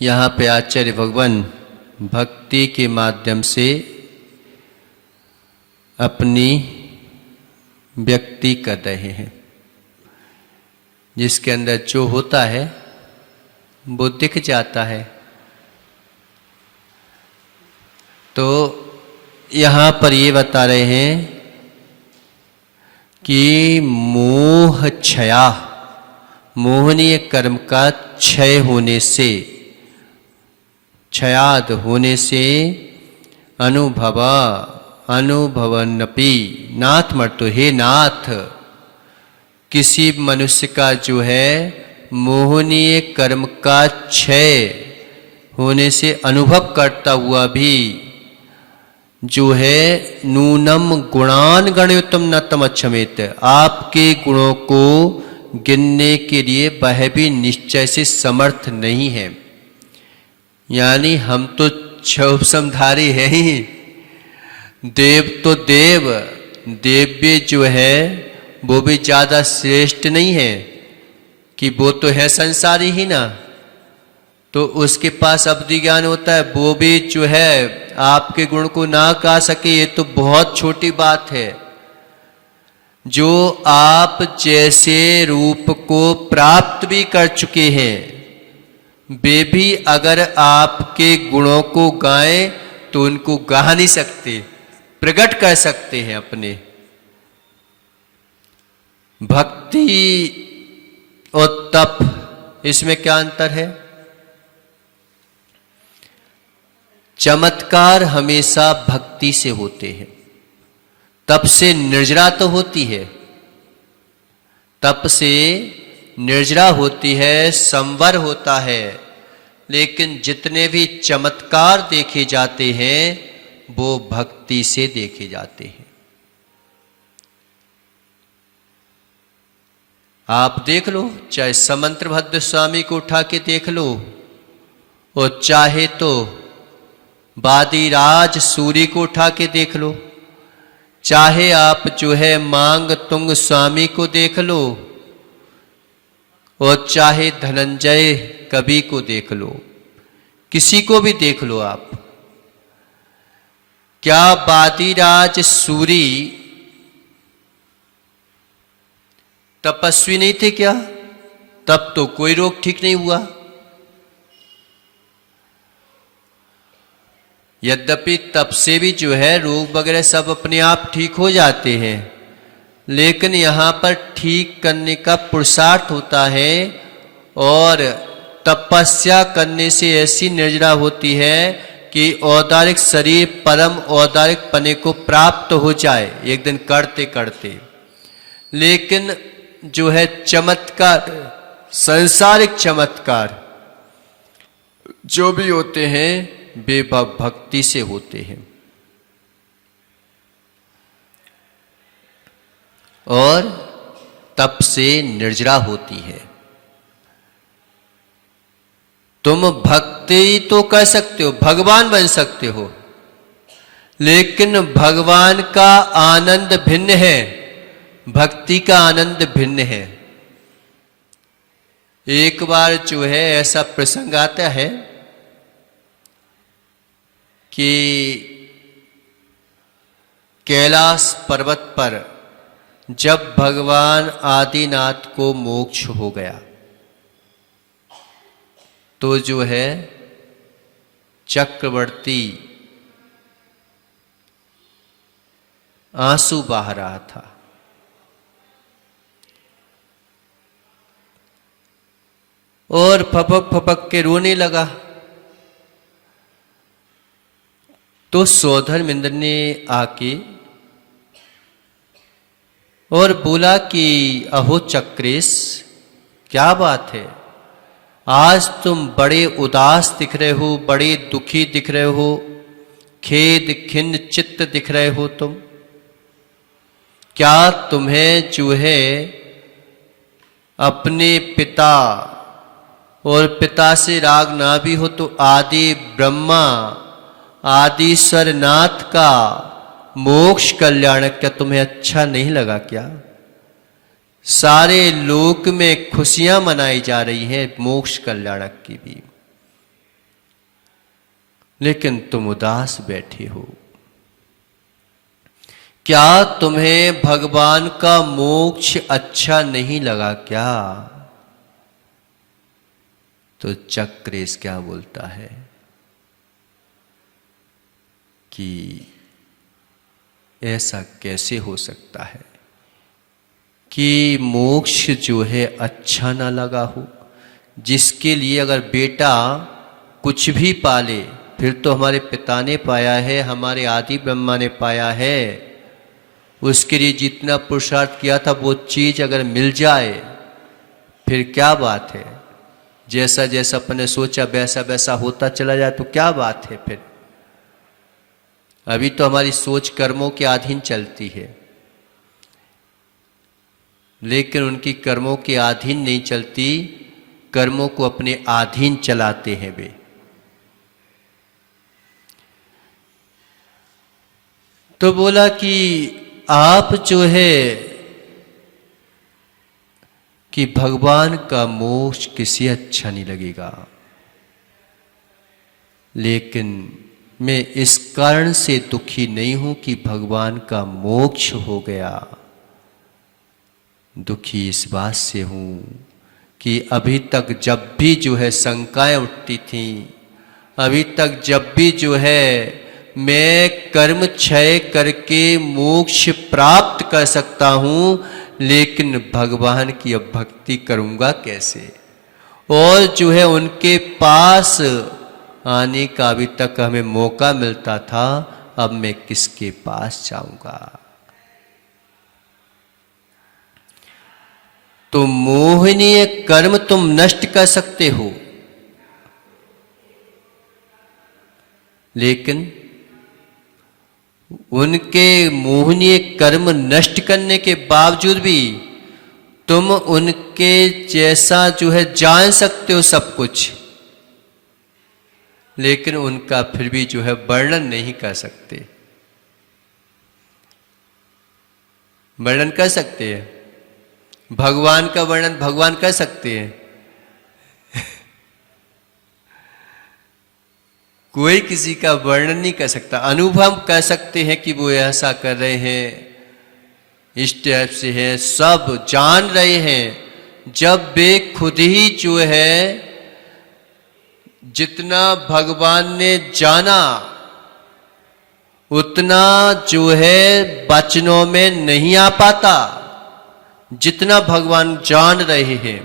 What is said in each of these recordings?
यहाँ पे आचार्य भगवान भक्ति के माध्यम से अपनी व्यक्ति कर रहे हैं, जिसके अंदर जो होता है वो दिख जाता है। तो यहाँ पर ये बता रहे हैं कि मोह क्षया, मोहनीय कर्म का क्षय होने से, क्षयाद होने से अनुभवन्नपि नाथ मर्तो, हे नाथ, किसी मनुष्य का जो है मोहनीय कर्म का क्षय होने से अनुभव करता हुआ भी जो है नूनम गुणान गणयुतम न तमच्छमेत, आपके गुणों को गिनने के लिए वह भी निश्चय से समर्थ नहीं है। यानी हम तो क्षोभसमधारी हैं ही, देव तो देव, देव्य जो है वो भी ज्यादा श्रेष्ठ नहीं है कि वो तो है संसारी ही ना, तो उसके पास अवधि ज्ञान होता है, वो भी जो है आपके गुण को ना गा सके, ये तो बहुत छोटी बात है। जो आप जैसे रूप को प्राप्त भी कर चुके हैं, वे भी अगर आपके गुणों को गाएं तो उनको गा नहीं सकते, प्रकट कर सकते हैं अपने। भक्ति और तप, इसमें क्या अंतर है? चमत्कार हमेशा भक्ति से होते हैं, तप से निर्जरा तो होती है, तप से निर्जरा होती है, संवर होता है, लेकिन जितने भी चमत्कार देखे जाते हैं वो भक्ति से देखे जाते हैं। आप देख लो, चाहे समंत्रभद्र स्वामी को उठा के देख लो, और चाहे तो वादिराज सूरी को उठा के देख लो, चाहे आप जो है मांग तुंग स्वामी को देख लो, और चाहे धनंजय कवि को देख लो, किसी को भी देख लो आप। क्या वादिराज सूरी तपस्वी नहीं थे क्या? तब तो कोई रोग ठीक नहीं हुआ। यद्यपि तप से भी जो है रोग वगैरह सब अपने आप ठीक हो जाते हैं, लेकिन यहाँ पर ठीक करने का पुरुषार्थ होता है, और तपस्या करने से ऐसी निर्जरा होती है कि औदारिक शरीर परम औदारिक पने को प्राप्त हो जाए एक दिन करते करते। लेकिन जो है चमत्कार, सांसारिक चमत्कार जो भी होते हैं वे भक्ति से होते हैं, और तप से निर्जरा होती है। तुम भक्ति तो कर सकते हो, भगवान बन सकते हो, लेकिन भगवान का आनंद भिन्न है, भक्ति का आनंद भिन्न है। एक बार जो है ऐसा प्रसंग आता है कि कैलाश पर्वत पर जब भगवान आदिनाथ को मोक्ष हो गया, तो जो है चक्रवर्ती आंसू बहा रहा था। और फपक फपक के रोने लगा। तो सौधर्मेंद्र ने आके और बोला कि अहो चक्रेश, क्या बात है, आज तुम बड़े उदास दिख रहे हो, बड़े दुखी दिख रहे हो, खेद खिन्न चित्त दिख रहे हो तुम। क्या तुम्हें जो है अपने पिता और पिता से राग ना भी हो तो आदि ब्रह्मा आदिश्वर नाथ का मोक्ष कल्याण क्या तुम्हें अच्छा नहीं लगा क्या? सारे लोक में खुशियां मनाई जा रही हैं मोक्ष कल्याणक की भी। लेकिन तुम उदास बैठे हो। क्या तुम्हें भगवान का मोक्ष अच्छा नहीं लगा क्या? तो चक्रेश क्या बोलता है कि ऐसा कैसे हो सकता है कि मोक्ष जो है अच्छा ना लगा हो। जिसके लिए अगर बेटा कुछ भी पाले, फिर तो हमारे पिता ने पाया है, हमारे आदि ब्रह्मा ने पाया है। उसके लिए जितना पुरुषार्थ किया था वो चीज अगर मिल जाए फिर क्या बात है। जैसा जैसा अपने सोचा वैसा वैसा होता चला जाए तो क्या बात है फिर। अभी तो हमारी सोच कर्मों के अधीन चलती है, लेकिन उनकी कर्मों के अधीन नहीं चलती, कर्मों को अपने अधीन चलाते हैं वे। तो बोला कि आप जो है कि भगवान का मोक्ष किसी अच्छा नहीं लगेगा, लेकिन मैं इस कारण से दुखी नहीं हूं कि भगवान का मोक्ष हो गया। दुखी इस बात से हूं कि अभी तक जब भी जो है शंकाएं उठती थीं, अभी तक जब भी जो है मैं कर्म क्षय करके मोक्ष प्राप्त कर सकता हूं, लेकिन भगवान की अब भक्ति करूंगा कैसे। और जो है उनके पास आने का अभी तक हमें मौका मिलता था, अब मैं किसके पास जाऊंगा। तो मोहनीय कर्म तुम नष्ट कर सकते हो, लेकिन उनके मोहनीय कर्म नष्ट करने के बावजूद भी तुम उनके जैसा जो है जान सकते हो सब कुछ, लेकिन उनका फिर भी जो है वर्णन नहीं कर सकते। वर्णन कर सकते हैं भगवान का, वर्णन भगवान कर सकते हैं। कोई किसी का वर्णन नहीं कर सकता। अनुभव कर सकते हैं कि वो ऐसा कर रहे हैं, इस टाइप से है, सब जान रहे हैं। जब वे खुद ही जो है जितना भगवान ने जाना उतना जो है वचनों में नहीं आ पाता, जितना भगवान जान रहे हैं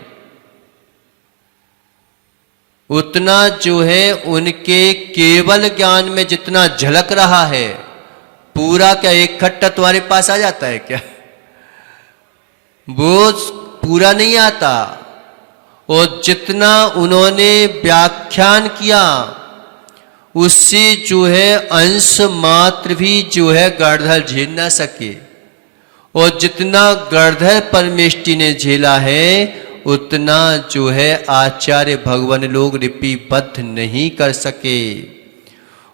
उतना जो है उनके केवल ज्ञान में जितना झलक रहा है, पूरा क्या एक खट्टा तुम्हारे पास आ जाता है क्या? वो पूरा नहीं आता। और जितना उन्होंने व्याख्यान किया उससे जो है अंश मात्र भी जो है गणधर झेल ना सके। और जितना गणधर परमेष्टि ने झेला है उतना जो है आचार्य भगवान लोग लिपिबद्ध नहीं कर सके।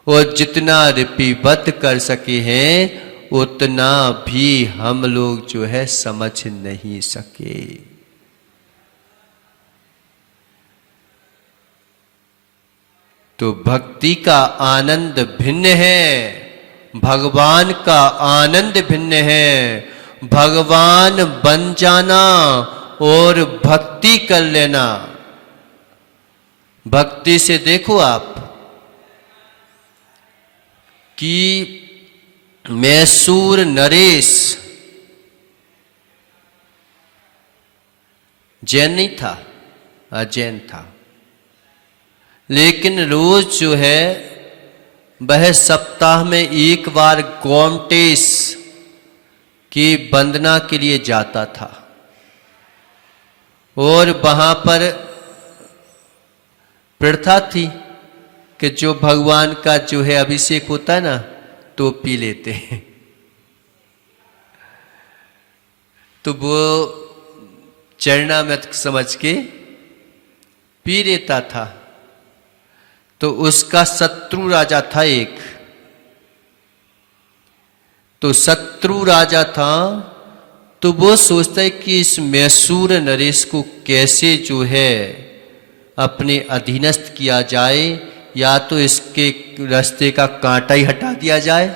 और जितना लिपिबद्ध कर सके हैं उतना भी हम लोग जो है समझ नहीं सके। तो भक्ति का आनंद भिन्न है, भगवान का आनंद भिन्न है। भगवान बन जाना और भक्ति कर लेना। भक्ति से देखो आप कि मैसूर नरेश जैन नहीं था, अजैन था, लेकिन रोज जो है वह सप्ताह में एक बार गोमटेश की वंदना के लिए जाता था। और वहां पर प्रथा थी कि जो भगवान का जो है अभिषेक होता है ना तो पी लेते हैं। तो वो चरणामृत समझ के पी लेता था। तो उसका शत्रु राजा था एक, तो शत्रु राजा था तो वो सोचता है कि इस मैसूर नरेश को कैसे जो है अपने अधीनस्थ किया जाए, या तो इसके रास्ते का कांटा ही हटा दिया जाए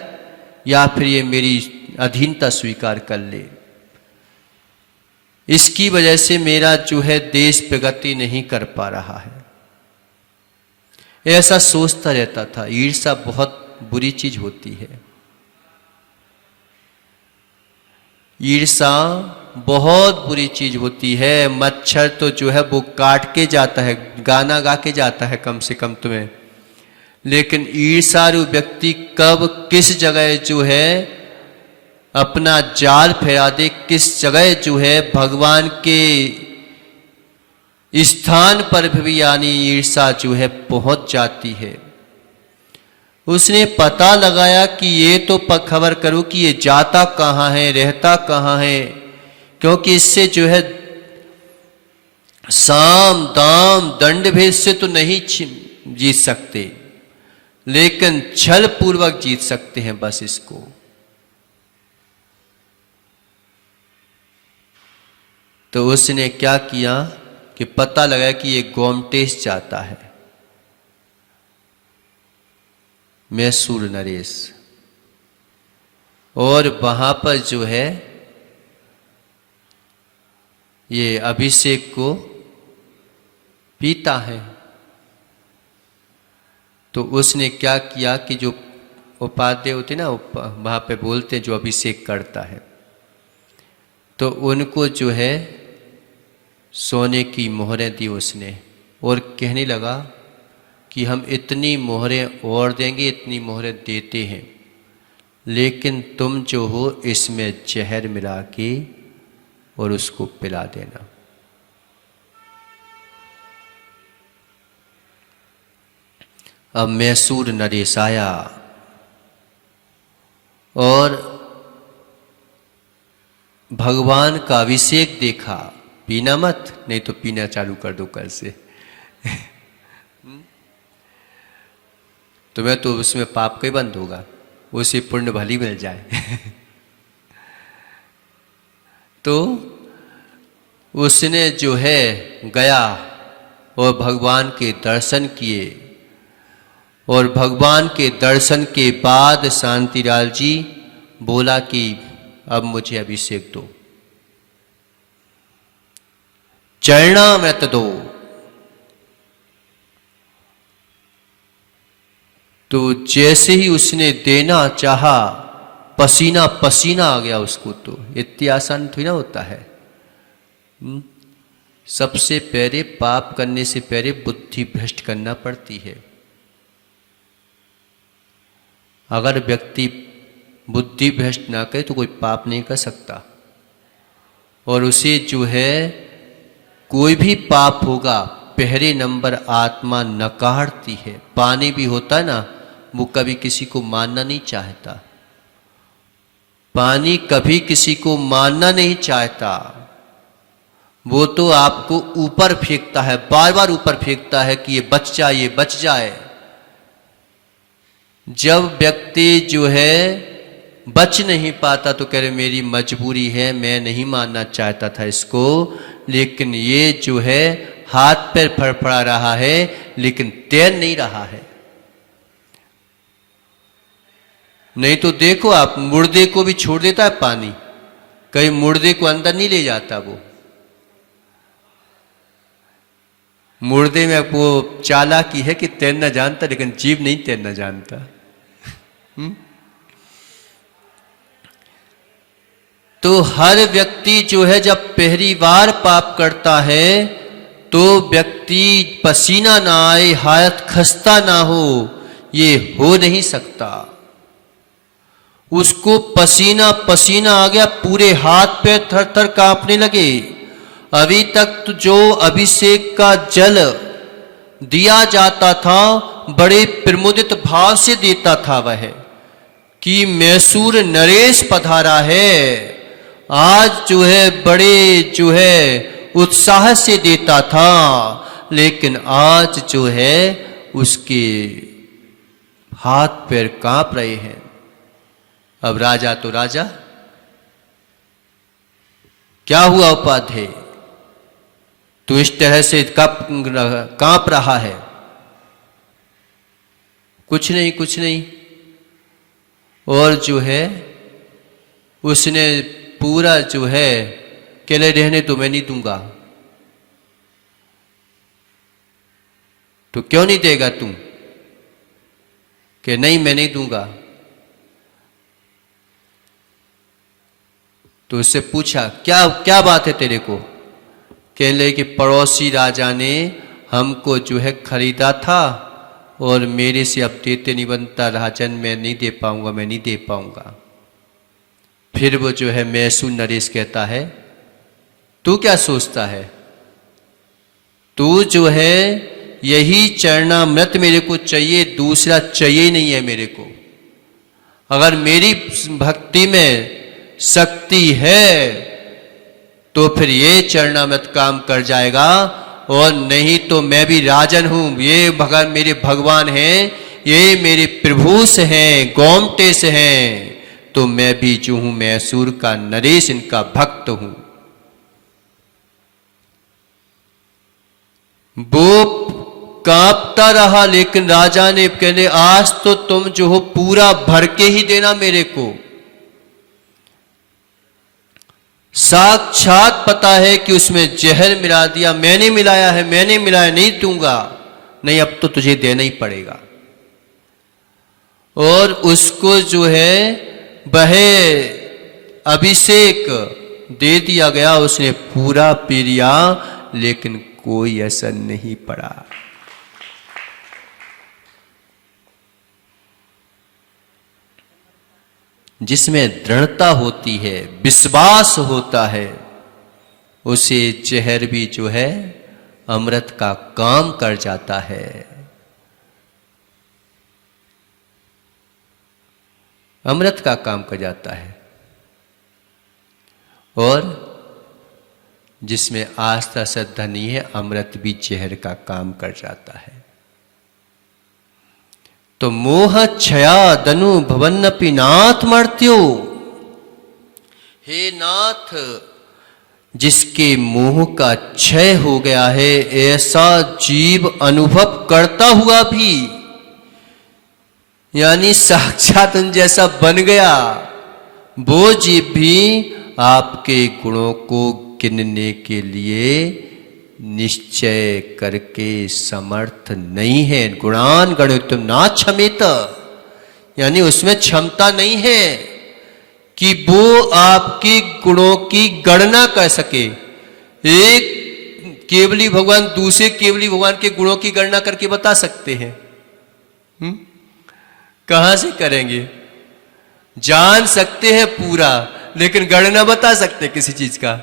या फिर ये मेरी अधीनता स्वीकार कर ले। इसकी वजह से मेरा जो है देश प्रगति नहीं कर पा रहा है, ऐसा सोचता रहता था। ईर्ष्या बहुत बुरी चीज होती है। ईर्ष्या बहुत बुरी चीज होती है। मच्छर तो जो है वो काट के जाता है, गाना गा के जाता है कम से कम तुम्हें, लेकिन ईर्ष्यालु व्यक्ति कब किस जगह जो है अपना जाल फैला दे, किस जगह जो है भगवान के स्थान पर भी यानी ईर्ष्या जो है पहुंच जाती है। उसने पता लगाया कि ये तो खबर करूं कि ये जाता कहाँ है, रहता कहाँ है, क्योंकि इससे जो है साम दाम दंड भेद से तो नहीं जीत सकते, लेकिन छल पूर्वक जीत सकते हैं बस इसको। तो उसने क्या किया कि पता लगा कि ये गोमटेश जाता है, मैसूर नरेश, और वहां पर जो है ये अभिषेक को पीता है। तो उसने क्या किया कि जो उपाध्याय होते ना वहां पे बोलते जो अभिषेक करता है, तो उनको जो है सोने की मोहरें दी उसने, और कहने लगा कि हम इतनी मोहरें और देंगे, इतनी मोहरें देते हैं, लेकिन तुम जो हो इसमें जहर मिला के और उसको पिला देना। अब मैसूर नरेश आया और भगवान का अभिषेक देखा। पीना मत, नहीं तो पीना चालू कर दो कल से। तुम्हें तो उसमें पाप कहीं बंद होगा, उसे पुण्य भली मिल जाए। तो उसने जो है गया और भगवान के दर्शन किए, और भगवान के दर्शन के बाद शांतिलाल जी बोला कि अब मुझे अभिषेक दो, चरणामृत दो। तो जैसे ही उसने देना चाहा, पसीना पसीना आ गया उसको। तो इतना आसान थोड़ी ना होता है। सबसे पहले पाप करने से पहले बुद्धि भ्रष्ट करना पड़ती है। अगर व्यक्ति बुद्धि भ्रष्ट ना करे तो कोई पाप नहीं कर सकता, और उसे जो है कोई भी पाप होगा पहले नंबर आत्मा नकारती है। पानी भी होता है ना, वो कभी किसी को मानना नहीं चाहता। पानी कभी किसी को मानना नहीं चाहता, वो तो आपको ऊपर फेंकता है, बार बार ऊपर फेंकता है कि ये बच जाए, ये बच जाए। जब व्यक्ति जो है बच नहीं पाता तो कह रहे मेरी मजबूरी है, मैं नहीं मानना चाहता था इसको, लेकिन ये जो है हाथ पैर फड़फड़ा रहा है लेकिन तैर नहीं रहा है। नहीं तो देखो आप, मुर्दे को भी छोड़ देता है पानी, कहीं मुर्दे को अंदर नहीं ले जाता। वो मुर्दे में वो चालाकी है कि तैरना जानता, लेकिन जीव नहीं तैरना जानता। तो हर व्यक्ति जो है जब पहली बार पाप करता है तो व्यक्ति पसीना ना आए, हालत खस्ता ना हो, ये हो नहीं सकता। उसको पसीना पसीना आ गया, पूरे हाथ पैर थर थर कांपने लगे। अभी तक तो जो अभिषेक का जल दिया जाता था बड़े प्रमुदित भाव से देता था वह, कि मैसूर नरेश पधारा है। आज जो है बड़े जो है उत्साह से देता था, लेकिन आज जो है उसके हाथ पैर कांप रहे हैं। अब राजा तो राजा, क्या हुआ उपाध्याय, तो इस तरह से कांप रहा है। कुछ नहीं कुछ नहीं। और जो है उसने पूरा जो है कहले रहने तो मैं नहीं दूंगा। तो क्यों नहीं देगा तुम? कि नहीं मैं नहीं दूंगा। तो उससे पूछा क्या क्या बात है तेरे को? कह ले कि पड़ोसी राजा ने हमको जो है खरीदा था और मेरे से अब देते नहीं बनता राजन, मैं नहीं दे पाऊंगा, मैं नहीं दे पाऊंगा। फिर वो जो है मैसूर नरेश कहता है तू क्या सोचता है? तू जो है यही चरणामृत मेरे को चाहिए, दूसरा चाहिए ही नहीं है मेरे को। अगर मेरी भक्ति में शक्ति है तो फिर ये चरणामृत काम कर जाएगा, और नहीं तो मैं भी राजन हूं, ये भगवान मेरे भगवान हैं, ये मेरे प्रभु से हैं, गोमटे से हैं, तो मैं भी जो हूं मैसूर का नरेश इनका भक्त हूं। वो कांपता रहा, लेकिन राजा ने कहने आज तो तुम जो हो पूरा भर के ही देना मेरे को। साक्षात पता है कि उसमें जहर मिला दिया, मैंने मिलाया है, मैंने मिलाया, नहीं दूंगा। नहीं अब तो तुझे देना ही पड़ेगा। और उसको जो है वह अभिषेक दे दिया गया, उसने पूरा पी लिया, लेकिन कोई असर नहीं पड़ा। जिसमें दृढ़ता होती है, विश्वास होता है, उसे जहर भी जो है अमृत का काम कर जाता है। अमृत का काम कर जाता है। और जिसमें आस्था श्रद्धा नहीं है, अमृत भी जहर का काम कर जाता है। तो मोह क्षया दनु भवन्नपि नाथ मर्त्यो। हे नाथ, जिसके मोह का क्षय हो गया है, ऐसा जीव अनुभव करता हुआ भी, यानी साक्षात उन जैसा बन गया, वो जीव भी आपके गुणों को गिनने के लिए निश्चय करके समर्थ नहीं है। गुणान गणितुम ना क्षमेत, यानी उसमें क्षमता नहीं है कि वो आपके गुणों की गणना कर सके। एक केवली भगवान दूसरे केवली भगवान के गुणों की गणना करके बता सकते हैं? कहां से करेंगे? जान सकते हैं पूरा, लेकिन गणना बता सकते किसी चीज का?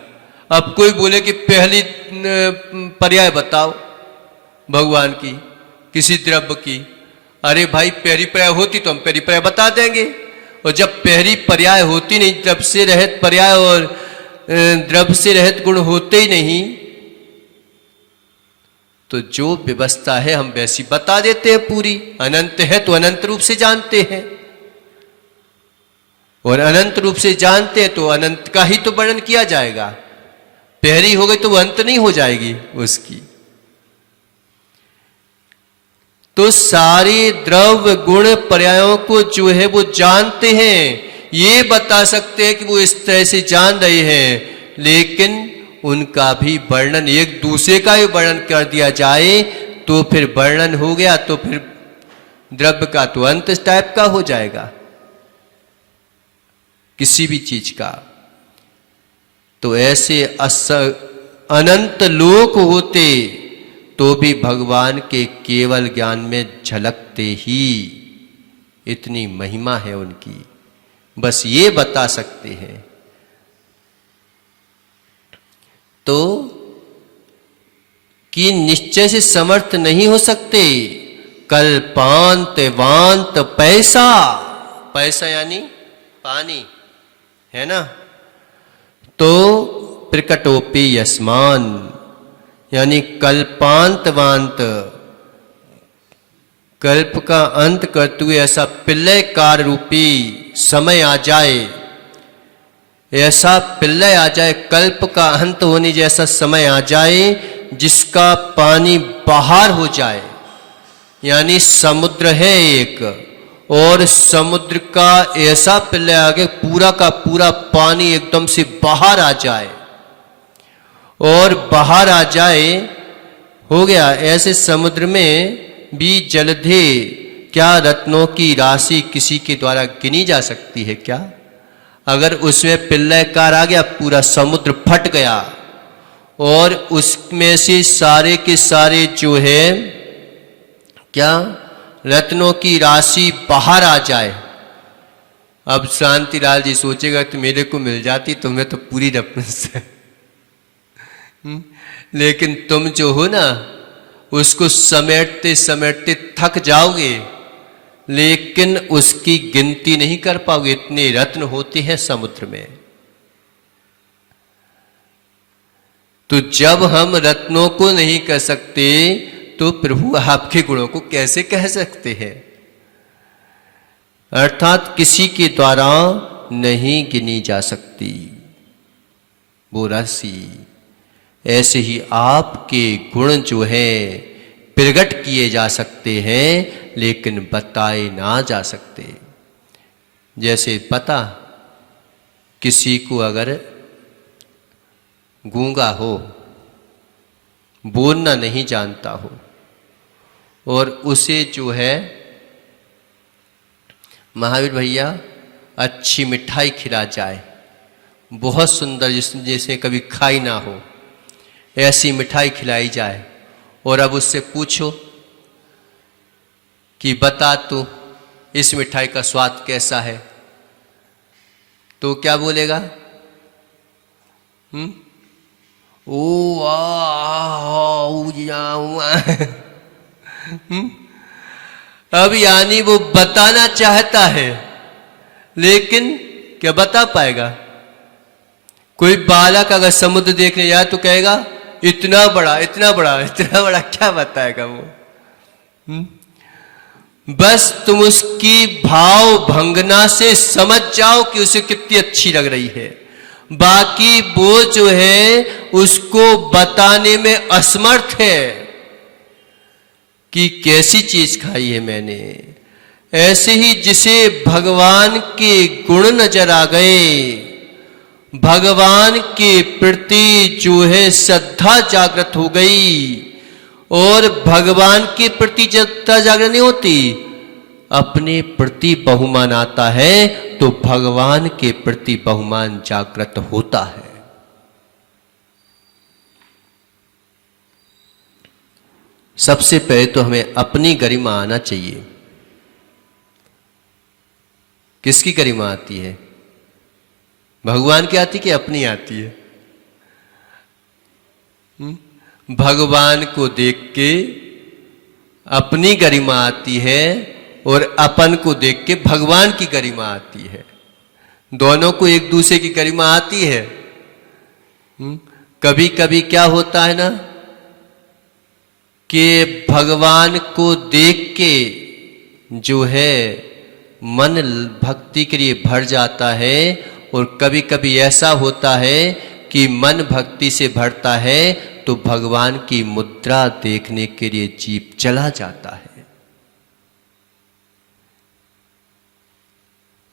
अब कोई बोले कि पहली पर्याय बताओ भगवान की, किसी द्रव्य की। अरे भाई पहली पर्याय होती तो हम पहली पर्याय बता देंगे, और जब पहली पर्याय होती नहीं, द्रव्य से रहित पर्याय और द्रव्य से रहित गुण होते ही नहीं, तो जो व्यवस्था है हम वैसी बता देते हैं पूरी। अनंत है तो अनंत रूप से जानते हैं, और अनंत रूप से जानते हैं तो अनंत का ही तो वर्णन किया जाएगा। पहली हो गई तो वो अंत नहीं हो जाएगी उसकी। तो सारे द्रव्य गुण पर्यायों को जो है वो जानते हैं, ये बता सकते हैं कि वो इस तरह से जान रहे हैं, लेकिन उनका भी वर्णन, एक दूसरे का ही वर्णन कर दिया जाए तो फिर वर्णन हो गया, तो फिर द्रव्य का तो अंत टाइप का हो जाएगा किसी भी चीज का। तो ऐसे अनंत लोक होते तो भी भगवान के केवल ज्ञान में झलकते ही इतनी महिमा है उनकी, बस ये बता सकते हैं। तो कि निश्चय से समर्थ नहीं हो सकते। कल्पांत वांत पैसा, पैसा यानी पानी है ना, तो प्रकटोपि यस्मान, यानी कल्पांतवांत, कल्प का अंत करते हुए ऐसा प्रलय कार रूपी समय आ जाए, ऐसा प्रलय आ जाए, कल्प का अंत होने जैसा समय आ जाए, जिसका पानी बाहर हो जाए, यानी समुद्र है एक, और समुद्र का ऐसा पिल्ले आगे पूरा का पूरा पानी एकदम से बाहर आ जाए, और बाहर आ जाए, हो गया। ऐसे समुद्र में भी जलधे क्या रत्नों की राशि किसी के द्वारा गिनी जा सकती है क्या? अगर उसमें पिल्लयकार आ गया, पूरा समुद्र फट गया, और उसमें से सारे के सारे जो है क्या रत्नों की राशि बाहर आ जाए। अब शांतिलाल जी सोचेगा कि मेरे को मिल जाती तो मैं तो पूरी रत्न से लेकिन तुम जो हो ना, उसको समेटते समेटते थक जाओगे, लेकिन उसकी गिनती नहीं कर पाओगे, इतने रत्न होते हैं समुद्र में। तो जब हम रत्नों को नहीं कह सकते तो प्रभु आपके गुणों को कैसे कह सकते हैं? अर्थात किसी के द्वारा नहीं गिनी जा सकती वो राशि। ऐसे ही आपके गुण जो है प्रकट किए जा सकते हैं, लेकिन बताए ना जा सकते। जैसे पता, किसी को अगर गूंगा हो, बोलना नहीं जानता हो, और उसे जो है महावीर भैया अच्छी मिठाई खिला जाए, बहुत सुंदर, जैसे कभी खाई ना हो, ऐसी मिठाई खिलाई जाए, और अब उससे पूछो कि बता तू इस मिठाई का स्वाद कैसा है, तो क्या बोलेगा? ओ अब यानी वो बताना चाहता है, लेकिन क्या बता पाएगा? कोई बालक अगर समुद्र देखने जाए तो कहेगा इतना बड़ा, इतना बड़ा, इतना बड़ा, क्या बताएगा वो? बस तुम उसकी भाव भंगना से समझ जाओ कि उसे कितनी अच्छी लग रही है, बाकी वो जो है उसको बताने में असमर्थ है कि कैसी चीज खाई है मैंने। ऐसे ही जिसे भगवान के गुण नजर आ गए, भगवान के प्रति जो है श्रद्धा जागृत हो गई, और भगवान के प्रति श्रद्धा जागृत नहीं होती, अपने प्रति बहुमान आता है, तो भगवान के प्रति बहुमान जागृत होता है। सबसे पहले तो हमें अपनी गरिमा आना चाहिए। किसकी गरिमा आती है? भगवान की आती कि अपनी आती है? भगवान को देख के अपनी गरिमा आती है, और अपन को देख के भगवान की गरिमा आती है। दोनों को एक दूसरे की गरिमा आती है। कभी कभी क्या होता है ना कि भगवान को देख के जो है मन भक्ति के लिए भर जाता है, और कभी कभी ऐसा होता है कि मन भक्ति से भरता है तो भगवान की मुद्रा देखने के लिए जीव चला जाता है।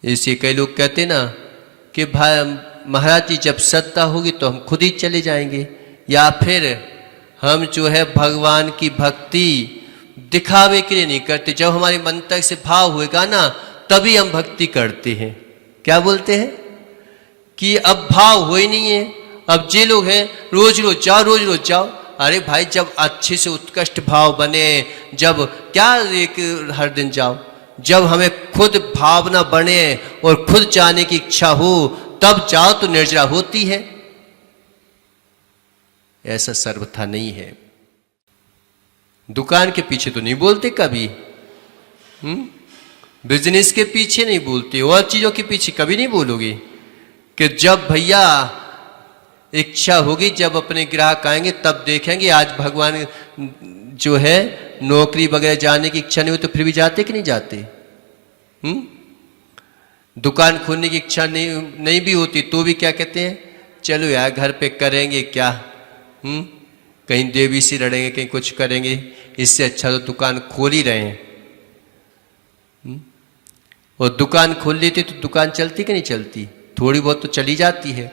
इसलिए कई लोग कहते ना कि भाई महाराज जी जब श्रद्धा होगी तो हम खुद ही चले जाएंगे, या फिर हम जो है भगवान की भक्ति दिखावे के लिए नहीं करते, जब हमारे मन तक से भाव होएगा ना तभी हम भक्ति करते हैं। क्या बोलते हैं कि अब भाव हो ही नहीं है, अब जे लोग हैं रोज रोज जाओ, रोज रोज जाओ। अरे भाई जब अच्छे से उत्कृष्ट भाव बने, जब क्या एक हर दिन जाओ, जब हमें खुद भावना बने और खुद जाने की इच्छा हो तब जाओ तो निर्जरा होती है। ऐसा सर्वथा नहीं है। दुकान के पीछे तो नहीं बोलते कभी, बिजनेस के पीछे नहीं बोलते, और चीजों के पीछे कभी नहीं बोलोगे कि जब भैया इच्छा होगी, जब अपने ग्राहक आएंगे तब देखेंगे। आज भगवान जो है नौकरी वगैरह जाने की इच्छा नहीं हो तो फिर भी जाते कि नहीं जाते? दुकान खोलने की इच्छा नहीं भी होती तो भी क्या कहते हैं, चलो यार घर पे करेंगे क्या, कहीं देवी से लड़ेंगे, कहीं कुछ करेंगे, इससे अच्छा तो दुकान खोल ही रहे हैं। और दुकान खोल लेते तो दुकान चलती कि नहीं चलती? थोड़ी बहुत तो चली जाती है,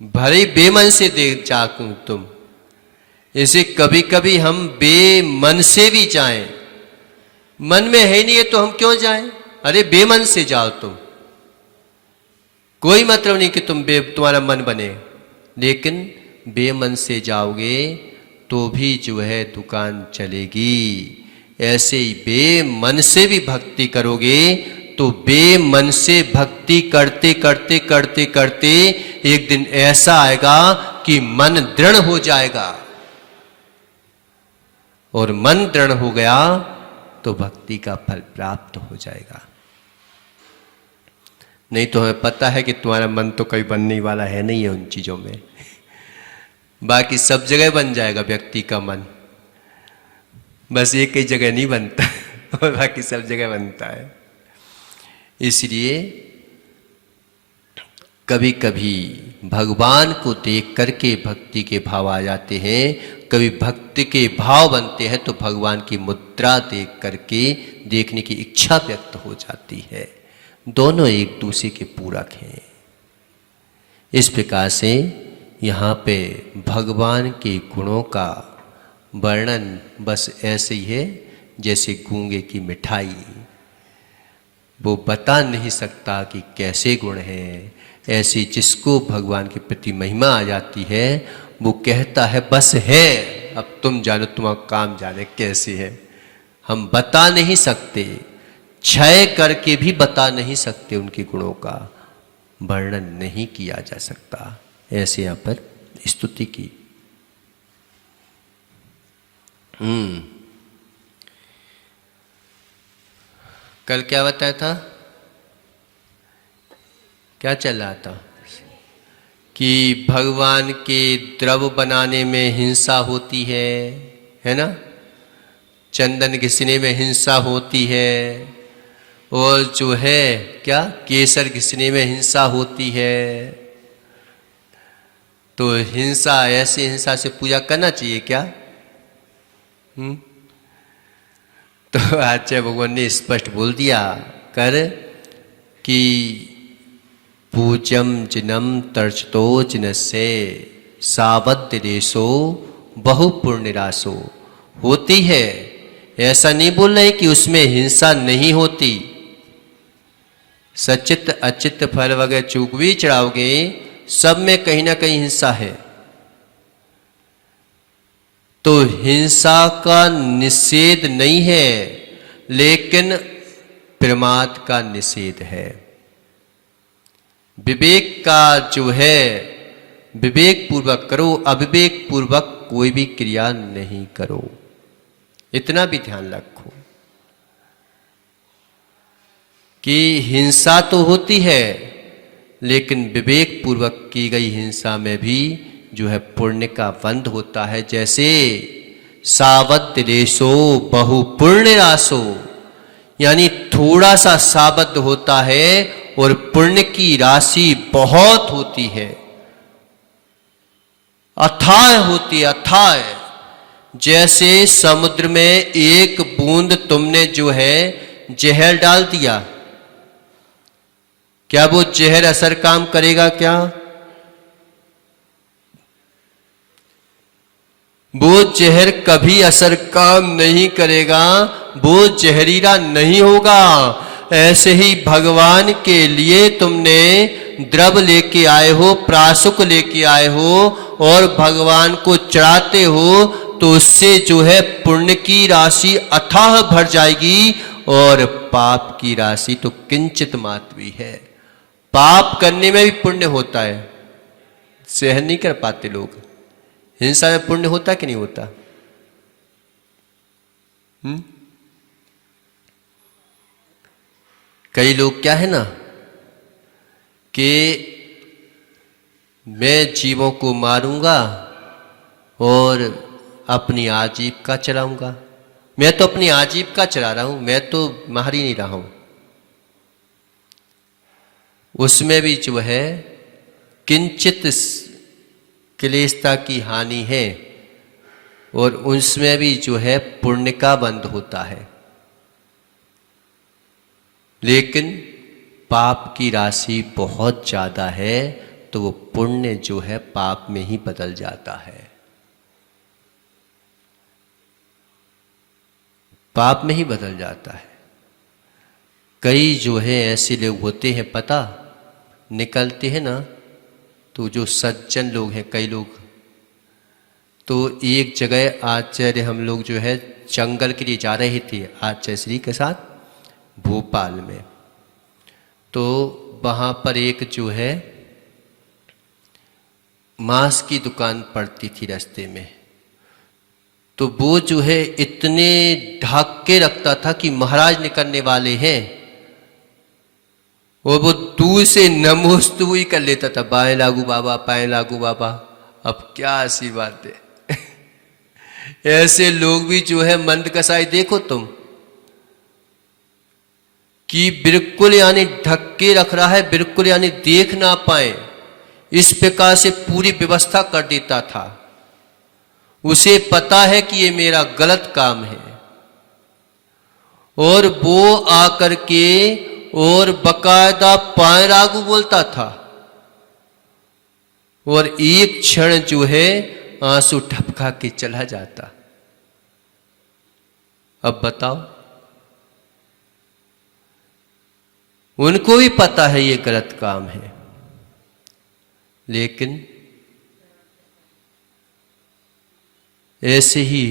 भले ही बेमन से दे जाऊं तुम। इसे कभी कभी हम बेमन से भी जाएं, मन में है नहीं है तो हम क्यों जाएं? अरे बेमन से जाओ तुम, कोई मतलब नहीं कि तुम्हारा मन बने, लेकिन बेमन से जाओगे तो भी जो है दुकान चलेगी। ऐसे ही बेमन से भी भक्ति करोगे तो बेमन से भक्ति करते करते करते करते एक दिन ऐसा आएगा कि मन दृढ़ हो जाएगा, और मन दृढ़ हो गया तो भक्ति का फल प्राप्त हो जाएगा। नहीं तो हमें पता है कि तुम्हारा मन तो कभी बनने वाला है नहीं है उन चीजों में, बाकी सब जगह बन जाएगा व्यक्ति का मन, बस एक ही जगह नहीं बनता और बाकी सब जगह बनता है। इसलिए कभी कभी भगवान को देख करके भक्ति के भाव आ जाते हैं, कभी भक्ति के भाव बनते हैं तो भगवान की मुद्रा देख करके देखने की इच्छा व्यक्त हो जाती है। दोनों एक दूसरे के पूरक हैं। इस प्रकार से यहाँ पे भगवान के गुणों का वर्णन बस ऐसे ही है जैसे गूंगे की मिठाई, वो बता नहीं सकता कि कैसे गुण हैं। ऐसे जिसको भगवान के प्रति महिमा आ जाती है वो कहता है बस है, अब तुम जानो, तुम्हारा काम जाने कैसे है। हम बता नहीं सकते, क्षय करके भी बता नहीं सकते, उनके गुणों का वर्णन नहीं किया जा सकता। ऐसे यहाँ पर स्तुति की। कल क्या बताया था, क्या चल रहा था कि भगवान के द्रव्य बनाने में हिंसा होती है ना, चंदन घिसने में हिंसा होती है, और जो है क्या केसर घिसने में हिंसा होती है। तो हिंसा, ऐसी हिंसा से पूजा करना चाहिए क्या? तो आचार्य भगवान ने स्पष्ट बोल दिया कर कि पूजम जिनम तर्चतो जिनसे सावध देशो बहु पुण्यरासो। होती है, ऐसा नहीं बोल रहे कि उसमें हिंसा नहीं होती। सचित अचित फल वगैरह चूक भी चढ़ाओगे, सब में कहीं ना कहीं हिंसा है। तो हिंसा का निषेध नहीं है, लेकिन प्रमाद का निषेध है। विवेक का जो है, विवेक पूर्वक करो, अविवेक पूर्वक कोई भी क्रिया नहीं करो, इतना भी ध्यान रखो कि हिंसा तो होती है, लेकिन विवेक पूर्वक की गई हिंसा में भी जो है पुण्य का बंध होता है। जैसे सावध रेशो बहु पुण्य रासो, यानी थोड़ा सा साबद्ध होता है और पुण्य की राशि बहुत होती है, अथाह होती है, अथाह। जैसे समुद्र में एक बूंद तुमने जो है जहर डाल दिया, क्या वो जहर असर काम करेगा? क्या वो जहर कभी असर काम नहीं करेगा, वो जहरीला नहीं होगा। ऐसे ही भगवान के लिए तुमने द्रव लेके आए हो, प्राशुक लेके आए हो और भगवान को चढ़ाते हो, तो उससे जो है पुण्य की राशि अथाह भर जाएगी, और पाप की राशि तो किंचित मात्र भी है। पाप करने में भी पुण्य होता है, सहन नहीं कर पाते लोग। हिंसा में पुण्य होता कि नहीं होता? कई लोग क्या है ना कि मैं जीवों को मारूंगा और अपनी आजीविका चलाऊंगा। मैं तो अपनी आजीविका चला रहा हूं, मैं तो मार ही नहीं रहा हूं। उसमें भी जो है किंचित क्लेशता की हानि है, और उसमें भी जो है पुण्य का बंध होता है, लेकिन पाप की राशि बहुत ज़्यादा है तो वो पुण्य जो है पाप में ही बदल जाता है, पाप में ही बदल जाता है। कई जो है ऐसे लोग होते हैं, पता निकलते हैं ना, तो जो सज्जन लोग हैं, कई लोग तो एक जगह आचार्य हम लोग जो है जंगल के लिए जा रहे थे आचार्य श्री के साथ भोपाल में। तो वहाँ पर एक जो है मांस की दुकान पड़ती थी रास्ते में, तो वो जो है इतने ढक के रखता था कि महाराज निकलने वाले हैं, और वो दूर से नमोस्तु ही कर लेता था, बाएं लागू बाबा, बाएं लागू बाबा। अब क्या आशीर्वाद है। ऐसे लोग भी जो है मंद कसाई देखो तुम, कि बिल्कुल यानी ढक के रख रहा है, बिल्कुल यानी देख ना पाए, इस प्रकार से पूरी व्यवस्था कर देता था। उसे पता है कि ये मेरा गलत काम है, और वो आकर के और बकायदा पाए लागू बोलता था, और एक क्षण जो है आंसू टपका के चला जाता। अब बताओ, उनको भी पता है ये गलत काम है, लेकिन ऐसे ही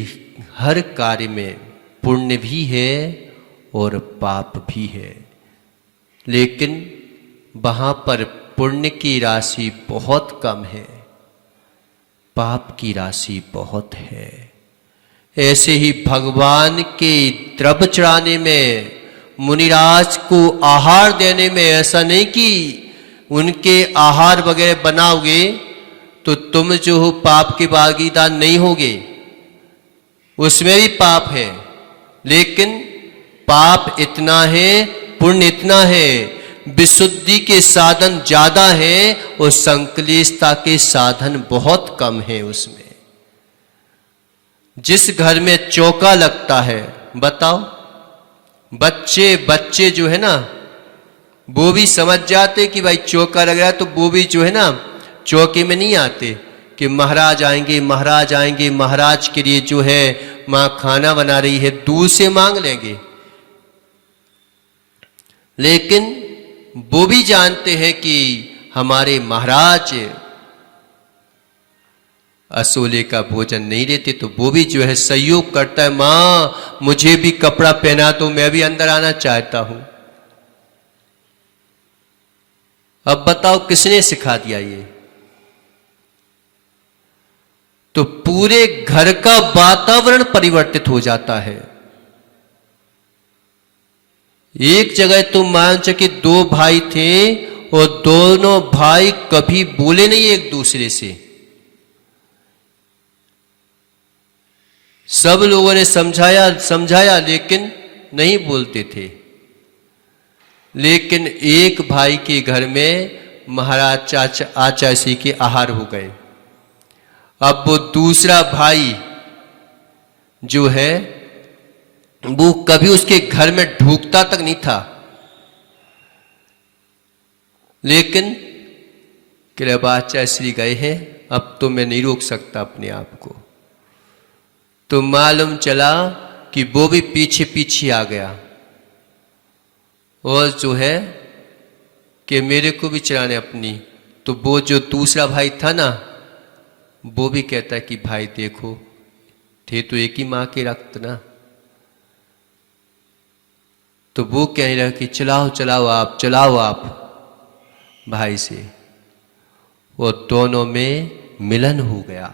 हर कार्य में पुण्य भी है और पाप भी है, लेकिन वहां पर पुण्य की राशि बहुत कम है, पाप की राशि बहुत है। ऐसे ही भगवान के द्रव्य चढ़ाने में, मुनिराज को आहार देने में, ऐसा नहीं कि उनके आहार वगैरह बनाओगे तो तुम जो हो पाप के भागीदार नहीं होगे, उसमें भी पाप है, लेकिन पाप इतना है, पुण्य इतना है, विशुद्धि के साधन ज्यादा है और संकलेशता के साधन बहुत कम है उसमें। जिस घर में चौका लगता है, बताओ, बच्चे जो है ना, वो भी समझ जाते कि भाई चौका लग रहा है, तो वो भी जो है ना चौके में नहीं आते कि महाराज आएंगे, महाराज आएंगे, महाराज के लिए जो है माँ खाना बना रही है, दूर से मांग लेंगे। लेकिन वो भी जानते हैं कि हमारे महाराज असोले का भोजन नहीं लेते, तो वो भी जो है सहयोग करता है, माँ मुझे भी कपड़ा पहना तो मैं भी अंदर आना चाहता हूं। अब बताओ किसने सिखा दिया ये? तो पूरे घर का वातावरण परिवर्तित हो जाता है। एक जगह तुम मान कि दो भाई थे और दोनों भाई कभी बोले नहीं एक दूसरे से, सब लोगों ने समझाया लेकिन नहीं बोलते थे। लेकिन एक भाई के घर में महाराज आचार्य श्री के आहार हो गए। अब वो दूसरा भाई जो है वो कभी उसके घर में ढूकता तक नहीं था, लेकिन आचार्य श्री गए हैं, अब तो मैं नहीं रोक सकता अपने आप को। तो मालूम चला कि वो भी पीछे पीछे आ गया और जो है कि मेरे को भी चलाने अपनी। तो वो जो दूसरा भाई था ना, वो भी कहता है कि भाई देखो, थे तो एक ही माँ के रक्त ना। तो वो कह रहा कि चलाओ आप भाई से। और दोनों में मिलन हो गया,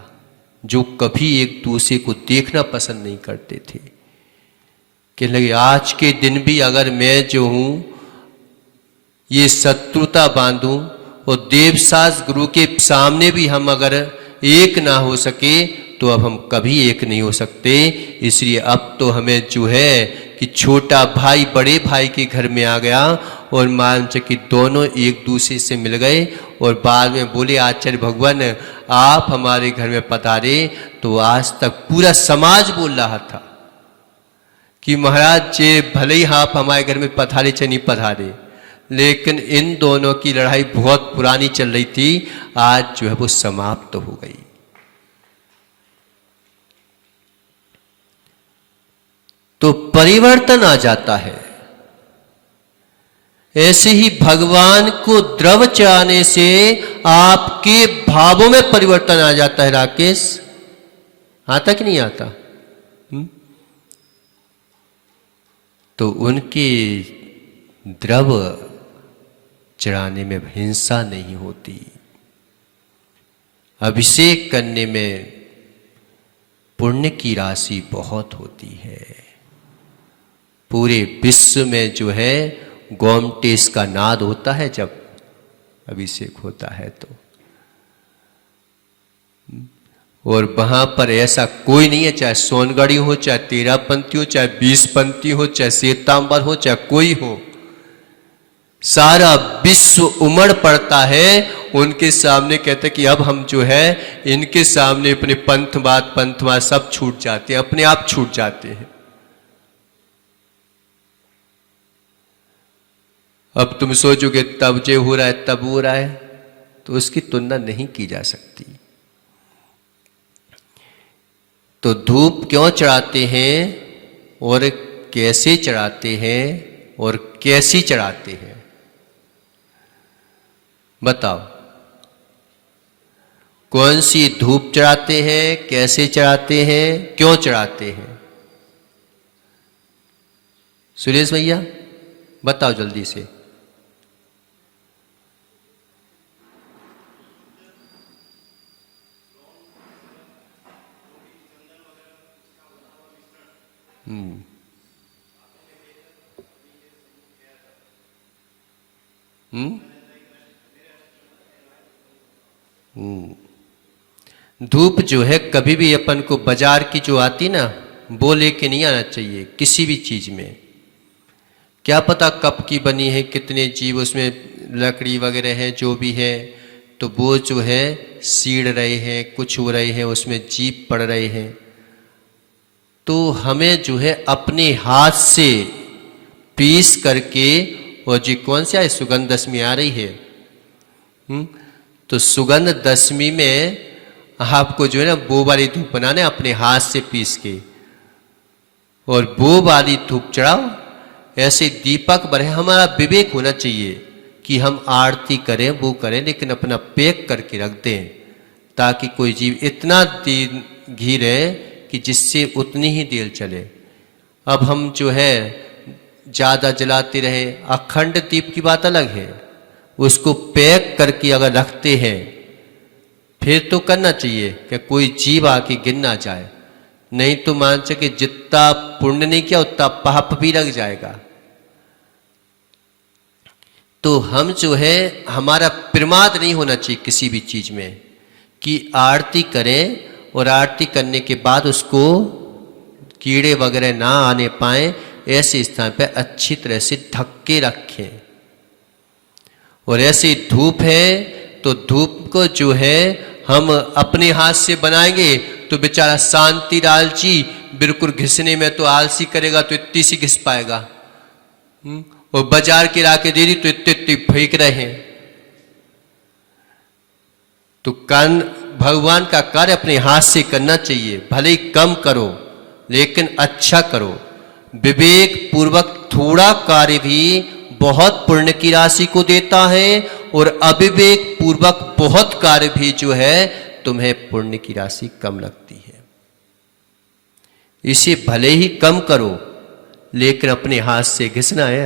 जो कभी एक दूसरे को देखना पसंद नहीं करते थे। कि लगे आज के दिन भी अगर मैं जो हूं ये शत्रुता बांधूं और देवसास गुरु के सामने भी हम अगर एक ना हो सके तो अब हम कभी एक नहीं हो सकते। इसलिए अब तो हमें जो है कि छोटा भाई बड़े भाई के घर में आ गया और मान कि दोनों एक दूसरे से मिल गए और बाद में बोले आचार्य भगवान आप हमारे घर में पधारे तो आज तक पूरा समाज बोल रहा था कि महाराज जे भले ही आप हमारे घर में पधारे चाहे नहीं पधारे, लेकिन इन दोनों की लड़ाई बहुत पुरानी चल रही थी, आज जो है वो समाप्त हो गई। तो परिवर्तन आ जाता है। ऐसे ही भगवान को द्रव चढ़ाने से आपके भावों में परिवर्तन आ जाता है। राकेश, आता कि नहीं आता? तो उनके द्रव चढ़ाने में हिंसा नहीं होती। अभिषेक करने में पुण्य की राशि बहुत होती है। पूरे विश्व में जो है गोमटेस का नाद होता है जब अभिषेक होता है तो। और वहां पर ऐसा कोई नहीं है, चाहे सोनगढ़ी हो, चाहे 13 पंथी हो, चाहे 20 पंथी हो, चाहे श्वेतांबर हो, चाहे कोई हो, सारा विश्व उमड़ पड़ता है उनके सामने। कहते कि अब हम जो है इनके सामने अपने पंथवाद सब छूट जाते हैं, अपने आप छूट जाते हैं। अब तुम सोचोगे तब जे हो रहा है तब हो रहा है, तो उसकी तुलना नहीं की जा सकती। तो धूप क्यों चढ़ाते हैं और कैसे चढ़ाते हैं और कैसी चढ़ाते हैं, बताओ? कौन सी धूप चढ़ाते हैं, कैसे चढ़ाते हैं, क्यों चढ़ाते हैं? सुरेश भैया बताओ जल्दी से। धूप जो है कभी भी अपन को बाजार की जो आती ना वो लेके नहीं आना चाहिए किसी भी चीज में। क्या पता कब की बनी है, कितने जीव उसमें लकड़ी वगैरह है जो भी है, तो वो जो है सीड़ रहे हैं, कुछ हो रहे हैं, उसमें जीव पड़ रहे हैं। तो हमें जो है अपने हाथ से पीस करके, और जी कौन सी सुगंध दशमी आ रही है, तो सुगंध दशमी में आपको जो है ना वो वाली धूप बनाना है अपने हाथ से पीस के, और वो वाली धूप चढ़ाओ। ऐसे दीपक भरे। हमारा विवेक होना चाहिए कि हम आरती करें वो करें, लेकिन अपना पैक करके रख दें ताकि कोई जीव इतना घी रहे कि जिससे उतनी ही देर चले। अब हम जो है ज़्यादा जलाते रहे, अखंड दीप की बात अलग है, उसको पैक करके अगर रखते हैं फिर तो करना चाहिए कि कोई जीव आके गिर ना जाए, नहीं तो मान सके जितना पुण्य नहीं किया उतना पाप भी लग जाएगा। तो हम जो है हमारा प्रमाद नहीं होना चाहिए किसी भी चीज में कि आरती करें और आरती करने के बाद उसको कीड़े वगैरह ना आने पाए, ऐसे स्थान पर अच्छी तरह से ढक के रखें। और ऐसी धूप है तो धूप को जो है हम अपने हाथ से बनाएंगे तो बेचारा शांति लालची बिल्कुल घिसने में तो आलसी करेगा तो इतनी सी घिस पाएगा, और बाजार के लाके दे दी तो इतनी फेंक रहे हैं। तो भगवान का कार्य अपने हाथ से करना चाहिए, भले ही कम करो लेकिन अच्छा करो। विवेक पूर्वक थोड़ा कार्य भी बहुत पुण्य की राशि को देता है, और अविवेक पूर्वक बहुत कार्य भी जो है तुम्हें पुण्य की राशि कम लगती है। इसे भले ही कम करो लेकिन अपने हाथ से घिसना है।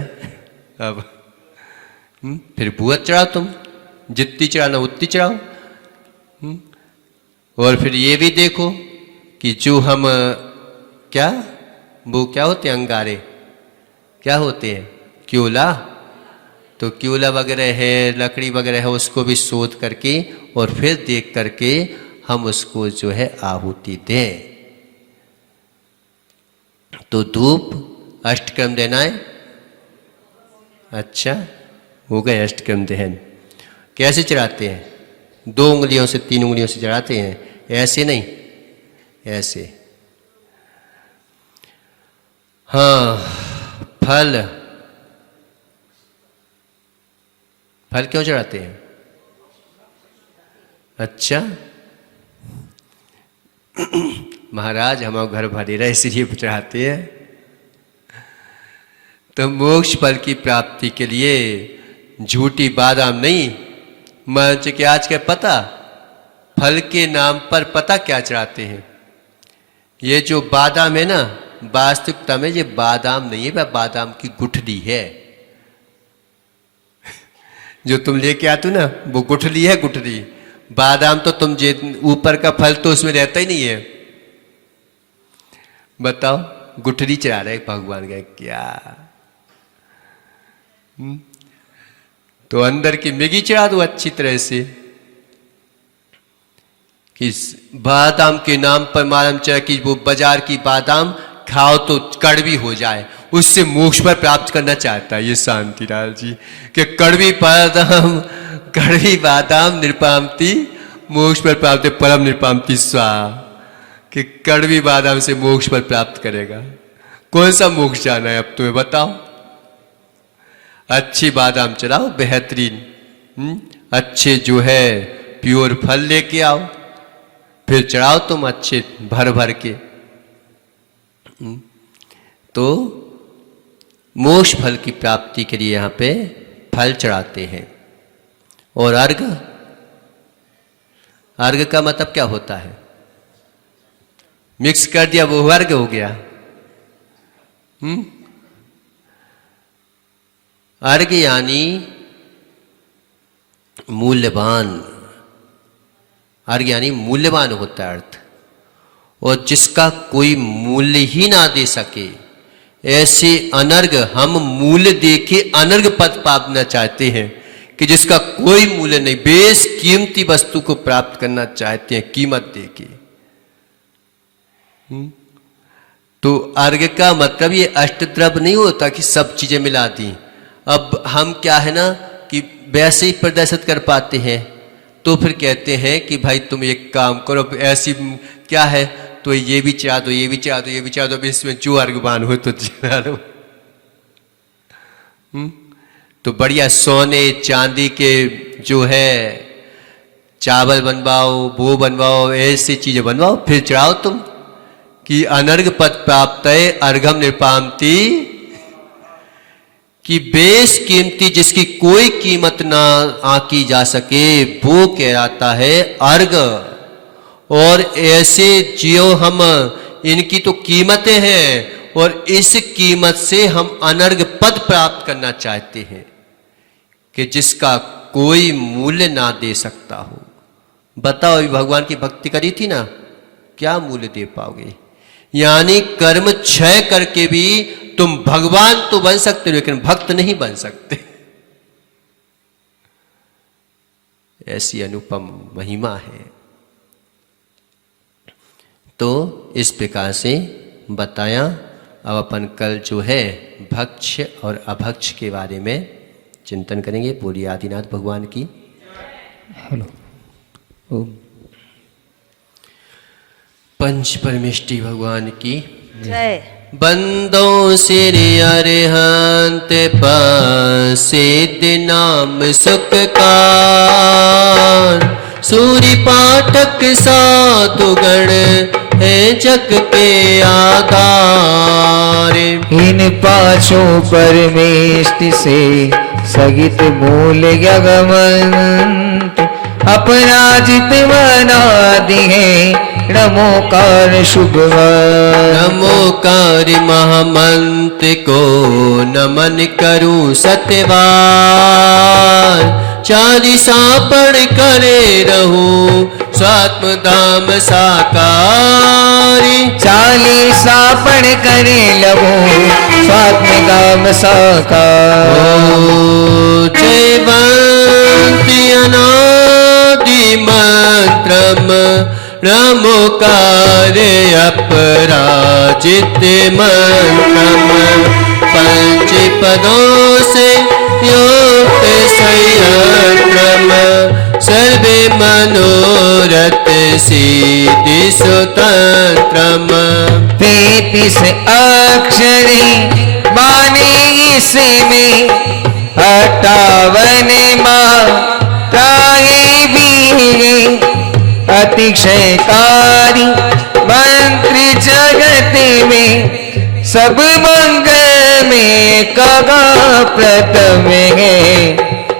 अब फिर बुआ चढ़ाओ, तुम जितनी चढ़ाना उतनी चढ़ाओ। और फिर ये भी देखो कि जो हम क्या वो क्या होते हैं, अंगारे क्या होते हैं, क्योला, तो क्योला वगैरह है, लकड़ी वगैरह है, उसको भी शोध करके और फिर देख करके हम उसको जो है आहुति दें। तो धूप अष्टक्रम देना है। अच्छा हो गए अष्टक्रम दहन। कैसे चढ़ाते हैं? 2 उंगलियों से 3 उंगलियों से चढ़ाते हैं, ऐसे नहीं। ऐसे। हाँ, फल फल क्यों चढ़ाते हैं? अच्छा, महाराज हमारा घर भरे रहे इसलिए चढ़ाते हैं। तो मोक्ष फल की प्राप्ति के लिए झूठी बादाम नहीं, मंच के आज के पता फल के नाम पर पता क्या चढ़ाते हैं? ये जो बादाम है ना, वास्तविकता में ये बादाम नहीं है, वह बादाम की गुठली है। जो तुम लेके आते हो ना, वो गुठली है, गुठली। बादाम तो तुम ऊपर का फल तो उसमें रहता ही नहीं है। बताओ, गुठली चढ़ा रहे भगवान का क्या? तो अंदर की मिगी चढ़ा दो अच्छी तरह से कि बादाम के नाम पर मालूम चला कि वो बाजार की बादाम खाओ तो कड़वी हो जाए, उससे मोक्ष पर प्राप्त करना चाहता है ये शांतिलाल जी कि कड़वी बादाम निरपामती मोक्ष पर प्राप्त, परम निरपामती स्वाहा, कि कड़वी बादाम से मोक्ष पर प्राप्त करेगा। कौन सा मोक्ष जाना है अब तुम्हें बताओ? अच्छी बादाम चलाओ, बेहतरीन अच्छे जो है प्योर फल लेके आओ, फिर चढ़ाओ तुम अच्छे भर भर के। तो मोक्ष फल की प्राप्ति के लिए यहाँ पे फल चढ़ाते हैं। और अर्घ, अर्घ का मतलब क्या होता है? मिक्स कर दिया वो अर्घ हो गया। अर्घ यानी मूल्यवान, अर्घ यानी मूल्यवान होता है अर्थ, और जिसका कोई मूल्य ही ना दे सके ऐसे अनर्घ हम मूल्य देके अनर्घ पद पाना चाहते हैं कि जिसका कोई मूल्य नहीं, बेस कीमती वस्तु को प्राप्त करना चाहते हैं कीमत देके। तो अर्घ का मतलब ये अष्टद्रव्य नहीं होता कि सब चीजें मिला दी। अब हम क्या है ना कि वैसे ही प्रदर्शित कर पाते हैं, तो फिर कहते हैं कि भाई तुम एक काम करो, ऐसी क्या है तो ये भी चाह दो, ये भी चाह दो, ये भी चाह दो, इसमें जो अर्घवान हो तो चढ़ा दो। तो बढ़िया सोने चांदी के जो है चावल बनवाओ, वो बनवाओ, ऐसी चीजें बनवाओ, फिर चढ़ाओ तुम कि अनर्घ पद प्राप्त है अर्घम निरपामती, कि बेस कीमती जिसकी कोई कीमत ना आंकी जा सके वो कहलाता है अर्घ। और ऐसे जियो हम, इनकी तो कीमतें हैं और इस कीमत से हम अनर्घ पद प्राप्त करना चाहते हैं कि जिसका कोई मूल्य ना दे सकता हो। बताओ, अभी भगवान की भक्ति करी थी ना, क्या मूल्य दे पाओगे? यानी कर्म क्षय करके भी तुम भगवान तो बन सकते हो लेकिन भक्त नहीं बन सकते। ऐसी अनुपम महिमा है। तो इस प्रकार से बताया। अब अपन कल जो है भक्ष और अभक्ष के बारे में चिंतन करेंगे। बोलिए आदिनाथ भगवान की। हेलो ओम। पंच परमेष्टि भगवान की जय। बंदों सिर अरिहंत पासिद नाम सुख कार, सूर्य पाठक साधुगण है जग के आधार। इन पांचों परमेष्टि से सगित मूल यगमंत, अपराजित मनादि है नमोकार शुभमंत। नमोकार महामंत्र को नमन करूं सत्यवान, चालीसा पढ़ करे रहूं स्वात्म धाम साकारी। चालीसा पढ़ करे लगो स्वात्म धाम साकार। ओ जयवंती अनादि मंत्रम, नमोकार अपराजित मंत्रम। पंच पदों से युक्त संयंत्रम, सर्वे मनोरथ सिद्धि स्वतंत्रम। 33 अक्षरी माने इसमें 58 मात्राएं भी हैं। अतिशयकारी मंत्र जगत में सब मंगल में कगा प्रथम है।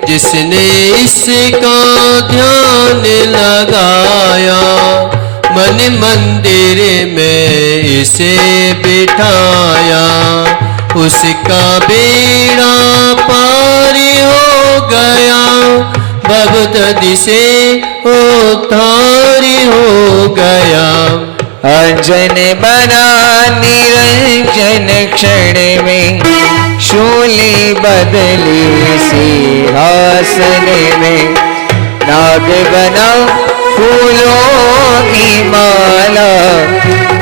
जिसने इसका ध्यान लगाया मन मंदिर में इसे बिठाया, उसका बेड़ा पार हो गया, भवदधि से उद्धार हो गया। अंजन बना निरंजन क्षण में, शूली बदली सिंहासन में। नाग बना फूलों की माला,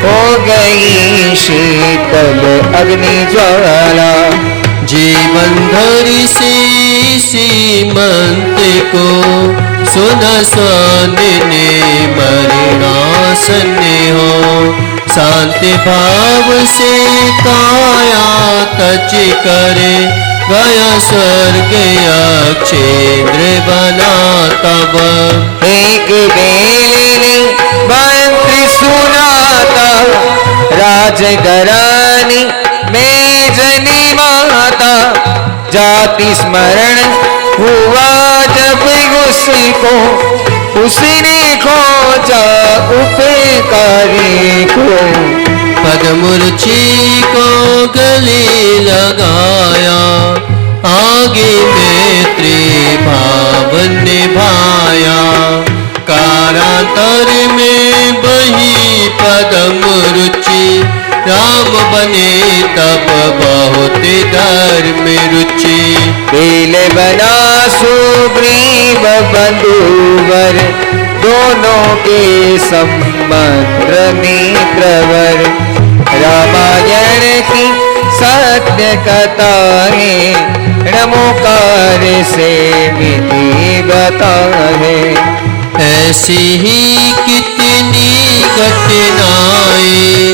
हो गई शीतल अग्नि ज्वाला। जीवन धरि से सीमंत को सुना स्वामी ने मरणासन हो। शांति भाव से काया तज करे, गया स्वर्ग अक्षेत्र बना तब। एक बेली मंत्र सुनाता, राजघरानी में जनी माता। जाति स्मरण हुआ जब उसको, उसने खोजा उपकारी को। पद्मरुचि को गले लगाया, आगे मैत्री भाव निभाया। कारांतर में बही पदम रुचि, राम बने तब बहुत धर्म रुचि। बेल बना सुग्रीव बंधुवर, दोनों के संबंध मित्रवर। रामायण की सत्य कथाएं, नमोकार से विधि बताए। ऐसी ही कितनी घटनाएं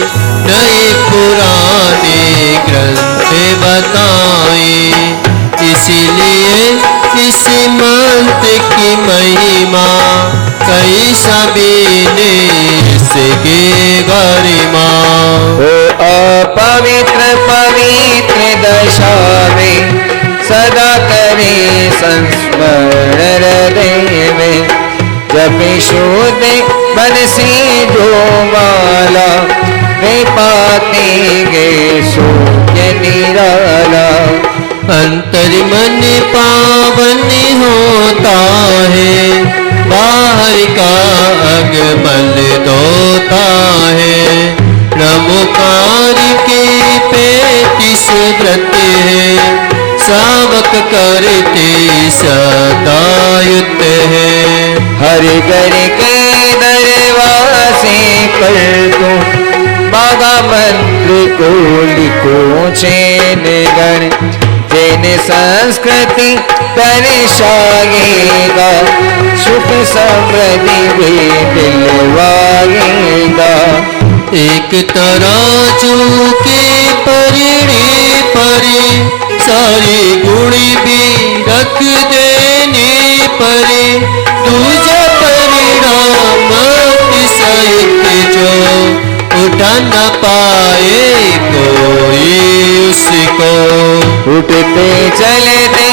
नए पुराने ग्रंथ बताए। इसीलिए इस मंत्र की महिमा कई सभी ने इसकी गरिमा। ओ अपवित्र पवित्र दशा में, सदा करे संस्मरण हृदय में। जब शुद्ध मन से जो माला, वे पातेंगे सूर्य निराला। अंतर मन पावन होता है, बाहर का अगमल धोता है। नमोकार के 35 व्रत है, सावक करते सदा युक्त है। हर घर के दरवाजे पर तो मांगा मंत्र को लिखो चैन गण। जैन संस्कृति दर्शाएगा, सुख समृद्धि भी दिलवाएगा। एक तराजू के परिणे परे, सारे गुण भी रख देने परे। दूजा परिणाम सहित जो उठा न पाए कोई उसको। उठते चलते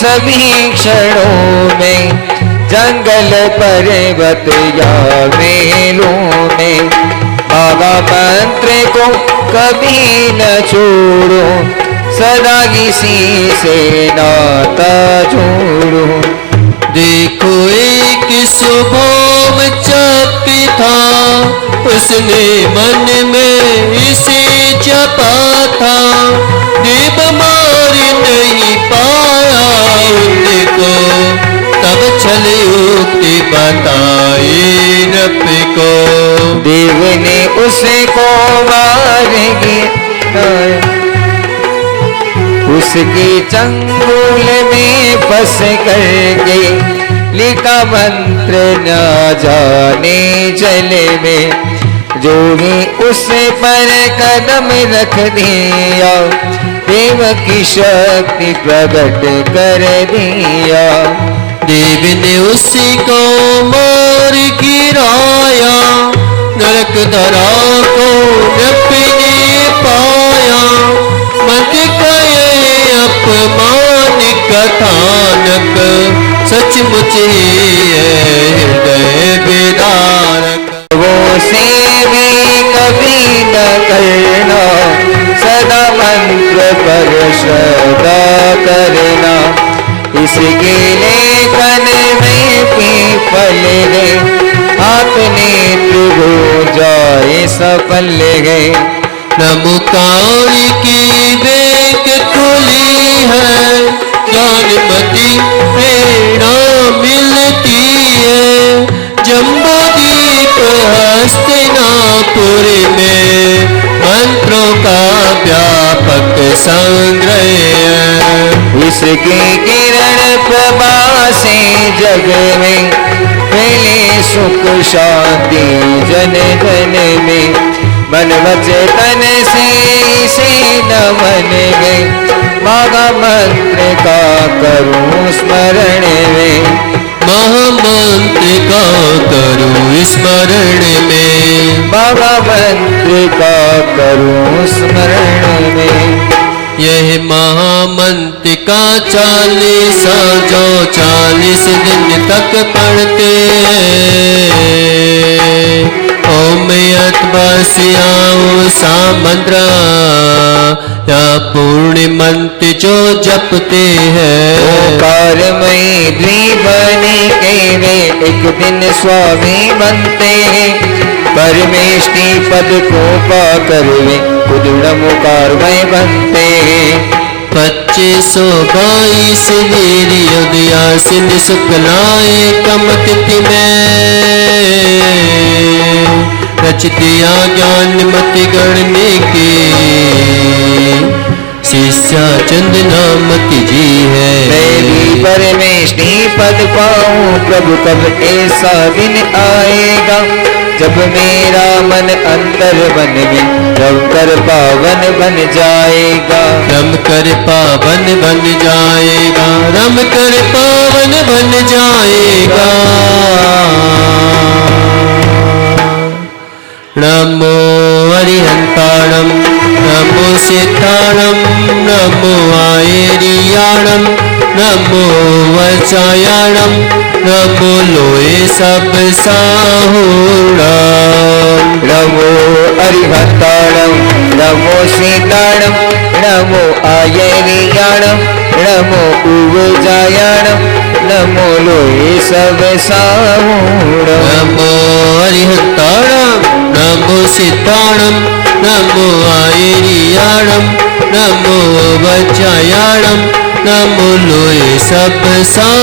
सभी क्षणों में, जंगल पर्वत या मेलों में। बाबा मंत्र को कभी न छोड़ो, सदा इसी से नाता जोड़ो। देखो एक शुभोम चक्र था, उसने मन में इसे जपा था। देव मार नहीं पाया उनको, तब छल युक्ति बताई नप को। देव ने उसको मार गिराया, उसके चंगुल में फंस करके लिखा मंत्र न जाने जल में, जो ही उस पर कदम रख दिया, देव की शक्ति प्रकट कर दिया। देव ने उसी को मार गिराया, नरक धरा को अपने पाया। मत कहे अपमान कथानक, सचमुच ही है हृदय विदारक। वो से भी कभी न करना, सदा मंत्र पर श्रद्धा करना। इसके लेखन में पीपल गए, आप नेत्र हो जाए सफल गए। नमुकार की बेक खुली है, ज्ञानमती प्रेरणा मिलती है। जम्बूदीप हस्तिनापुर में, मंत्रों का व्यापक संग्रह है। इसके किरण प्रभा से जग में फैले सुख शांति जन जन में। मन वचन से इसे नमन गए, मागा मंत्र का करूं स्मरण में। महामंत्र का करूं स्मरण में, मागा मंत्र का करूं स्मरण में। यह महामंत्र का 40 जो 40 दिन तक पढ़ते हैं। ओम यत्वास्याओ सामंत्र, या पूर्ण मंत्र जो जपते हैं। ओंकारमयी द्विभुवनी के वे एक दिन स्वामी बनते हैं। परमेष्टि पद को पाकर वे खुद नमोकारमय बनते हैं। 2522 वीर्योदयासिन शुक्लाए कम तिथि में, रच दिया ज्ञानमति गणने की, शिष्या चंदनामति जी है। मैं भी परमेष्टि पद पाऊं प्रभु, कब ऐसा दिन आएगा, जब मेरा मन अंतर बन में रम कर पावन बन जाएगा। रम कर पावन बन जाएगा, रम कर पावन बन जाएगा। नमो अरिहंताणम, नमो सिद्धाणम, नमो आयरियाणम, नमो वचायाणम, नमो लोए सब साहुणम। नमो अरिहंताणम, नमो सीताणम, नमो आयरियाणम, नमो उवजायाणम, नमो लोए सब साहुणम। नमो अरिहंताणम, नमो सिद्धाणम, नमो आयरियाणम, नमो वचायाणम, नमो लोए सब साहुणम।